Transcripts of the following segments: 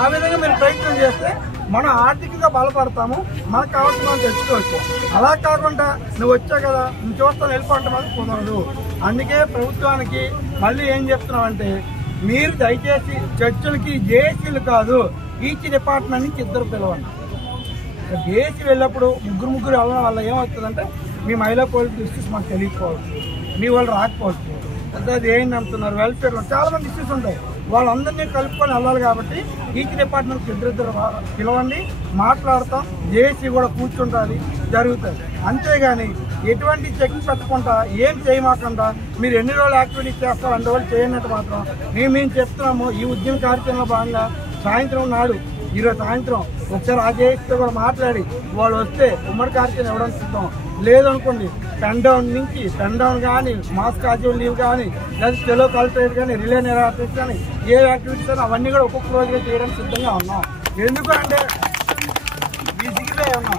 ఆ విధంగా మీరు ప్రయత్నం చేస్తే మనం ఆర్థికంగా బలపడతాము, మనకు కావాల్సిన మనం తెచ్చుకోవచ్చు. అలా కాకుండా నువ్వు వచ్చావు కదా నువ్వు చూస్తాను వెళ్ళిపోవటం అది కుదరదు. అందుకే ప్రభుత్వానికి మళ్ళీ ఏం చెప్తున్నామంటే, మీరు దయచేసి చర్చలకి జేఏసీలు కాదు, ఈచ్ డిపార్ట్మెంట్ నుంచి 2 పిలవండి. జేఏసీ వెళ్ళినప్పుడు ముగ్గురు వెళ్ళడం వల్ల ఏమవుతుందంటే, మీ మహిళా పోలీసు ఇష్యూస్ మాకు తెలియకపోవచ్చు, మీ వాళ్ళు రాకపోవచ్చు, అది ఏం నమ్ముతున్నారు వెల్ఫేర్లో చాలా మంది ఇష్యూస్ ఉంటాయి, వాళ్ళందరినీ కలుపుకొని వెళ్ళాలి. కాబట్టి ఈచ్ డిపార్ట్మెంట్ 2 పిలవండి, మాట్లాడతాం, జేఏసీ కూడా కూర్చుంటుంది, జరుగుతుంది. అంతేగాని ఎటువంటి చెక్ పెట్టకుండా ఏం చేయమాకుండా మీరు ఎన్ని రోజులు యాక్టివిటీస్ చేస్తారు 2 రోజులు చేయనట్టు మాత్రం మేము చెప్తున్నాము. ఈ ఉద్యమ కార్యక్రమంలో భాగంగా సాయంత్రం నాడు ఈరోజు సాయంత్రం ఒకసారి ఆ జేఏసీతో కూడా మాట్లాడి వాళ్ళు వస్తే ఉమ్మడి కార్యక్రమం ఇవ్వడం సిద్ధం. లేదనుకోండి పెన్ డౌన్ కానీ మాస్ క్యాజువల్ లీవ్ కానీ లేదా చెలో కలెక్టరేట్ కానీ రిలే నెరాటివ్స్ కానీ ఏ యాక్టివిటీస్ అని అవన్నీ కూడా ఒక్కొక్క రోజుగా చేయడానికి సిద్ధంగా ఉన్నాం. ఎందుకు అంటే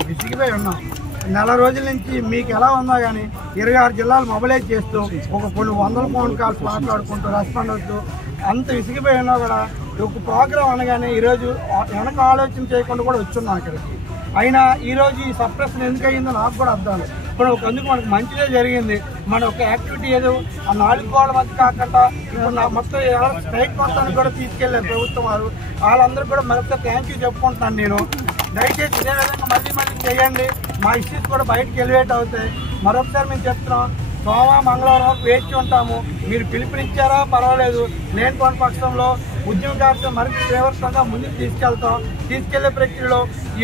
విసిగిపోయి ఉన్నాం. నెల రోజుల నుంచి మీకు ఎలా ఉన్నా కానీ 26 జిల్లాలు మొబైలైజ్ చేస్తూ కొన్ని వందల ఫోన్ కాల్స్ మాట్లాడుకుంటూ రెస్పాండ్ అవుతూ అంత విసిగిపోయి ఉన్నా కూడా ఒక ప్రోగ్రాం అనగానే ఈరోజు వెనక ఆలోచన చేయకుండా కూడా వచ్చున్నాం ఇక్కడికి. అయినా ఈరోజు ఈ సప్రెషన్ ఎందుకు అయ్యిందో నాకు కూడా అర్థాలు. ఇప్పుడు అందుకు మనకు మంచిదే జరిగింది. మన ఒక యాక్టివిటీ ఏదో ఆ 4 గోడల మధ్య కాకుండా ఇప్పుడు మొత్తం స్ట్రైక్ మొత్తానికి కూడా తీసుకెళ్లారు ప్రభుత్వం వారు. వాళ్ళందరూ కూడా మరొక థ్యాంక్ యూ చెప్పుకుంటున్నాను నేను. దయచేసి ఇదే విధంగా మళ్ళీ చేయండి. మా ఇష్యూస్ కూడా బయటకు ఎలివేట్ అవుతాయి. మరొకసారి మేము చెప్తున్నాం, సోమ మంగళవారం వేచి ఉంటాము. మీరు పిలుపునిచ్చారా పర్వాలేదు, లేని కొన్ని పక్షంలో ఉద్యమ కార్యక్రమం మరింత తీవ్రంగా ముందుకు తీసుకెళ్లే ప్రక్రియలో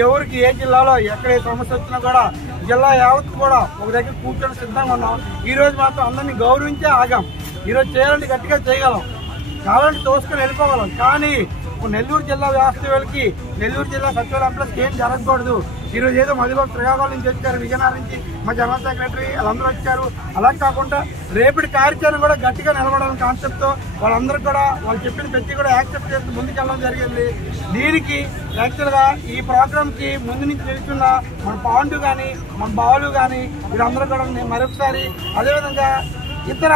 ఎవరికి ఏ జిల్లాలో ఎక్కడ ఏ సమస్య వచ్చినా కూడా జిల్లా యావత్తు కూడా ఒక దగ్గర కూర్చొని సిద్ధంగా ఉన్నాం. ఈరోజు మాత్రం అందరినీ గౌరవించే ఆగాం. ఈరోజు చేయాలంటే గట్టిగా చేయగలం, కావాలంటే తోసుకొని వెళ్ళిపోగలం. కానీ నెల్లూరు జిల్లా వాస్తవ్యులకి నెల్లూరు జిల్లా సచివాలయం ఎంప్లాయీస్కి ఏం జరగకూడదు. ఈరోజు ఏదో మధుబాబు శ్రీకాకుళం నుంచి వచ్చారు, విజయనగరం నుంచి మా జనరల్ సెక్రటరీ వాళ్ళందరూ వచ్చారు. అలా కాకుండా రేపటి కార్యాచరణ కూడా గట్టిగా నిలబడాలని కాన్సెప్ట్తో వాళ్ళందరూ కూడా వాళ్ళు చెప్పిన ప్రతి కూడా యాక్సెప్ట్ చేస్తూ ముందుకెళ్ళడం జరిగింది. దీనికి యాక్చువల్గా ఈ ప్రోగ్రామ్కి ముందు నుంచి నిలుచున్న మన పాండు కానీ మన బాలు కానీ వీరందరూ కూడా మరొకసారి అదేవిధంగా ఇతర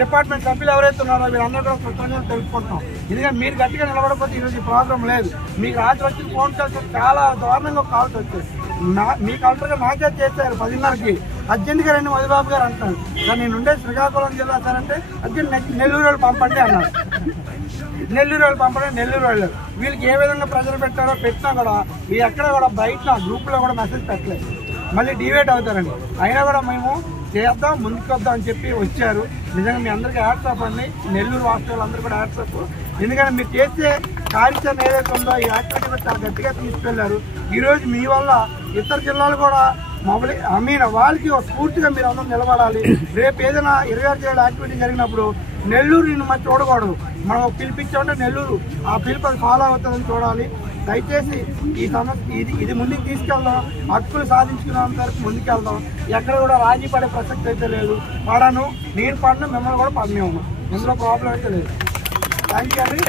డిపార్ట్మెంట్ సభ్యులు ఎవరైతే ఉన్నారో వీరందరూ కూడా కృతజ్ఞతలు తెలుపుకుంటున్నాం. ఎందుకంటే మీరు గట్టిగా నిలబడకపోతే ఈరోజు ఈ ప్రోగ్రాం లేదు. మీకు రాత్రి వచ్చిన ఫోన్ కాల్స్ చాలా దారుణంగా కాల్స్ వచ్చాయి. మీ కలెక్టర్గా నాకే చేశారు 10:30కి అర్జెంట్గా రండి మధుబాబు గారు అంటారు. కానీ నేను ఉండే శ్రీకాకుళం జిల్లా సార్ అంటే అర్జెంట్ నెల్లూరు వాళ్ళు పంపండి అన్నారు. నెల్లూరు వాళ్ళు పంపండి, నెల్లూరు వాళ్ళు వీళ్ళకి ఏ విధంగా ప్రజలు పెట్టినా కూడా ఈ ఎక్కడ కూడా బయట గ్రూప్లో కూడా మెసేజ్ పెట్టలేదు. మళ్ళీ డివేట్ అవుతారండి. అయినా కూడా మేము చేద్దాం ముందుకు వద్దాం అని చెప్పి వచ్చారు. నిజంగా మీ అందరికీ హ్యాట్సాప్ అండి, నెల్లూరు వాస్తవాలు అందరూ కూడా హ్యాట్సాప్. ఎందుకంటే మీరు చేసే కార్యాచరణ ఏదైతే ఉందో ఈ యాక్టివిటీ కూడా చాలా గట్టిగా తీసుకెళ్లారు. ఈరోజు మీ వల్ల ఇతర జిల్లాలు కూడా వాళ్ళకి స్ఫూర్తిగా మీరు అందరూ నిలబడాలి. రేపు ఏదైనా 26 జిల్లాల యాక్టివిటీ జరిగినప్పుడు నెల్లూరు నిన్ను మరి చూడకూడదు. మనం పిలిపించామంటే నెల్లూరు ఆ పిలుపు ఫాలో అవుతుందని చూడాలి. దయచేసి ఈ సమస్య ఇది ముందుకు తీసుకెళ్దాం, హక్కులు సాధించుకున్నంత వరకు ముందుకెళ్దాం. ఎక్కడ కూడా రాజీ పడే ప్రసక్తి అయితే లేదు. నేను పడను, మిమ్మల్ని కూడా పడనివ్వను, ఇందులో ప్రాబ్లం అయితే లేదు. థ్యాంక్ యూ అండి.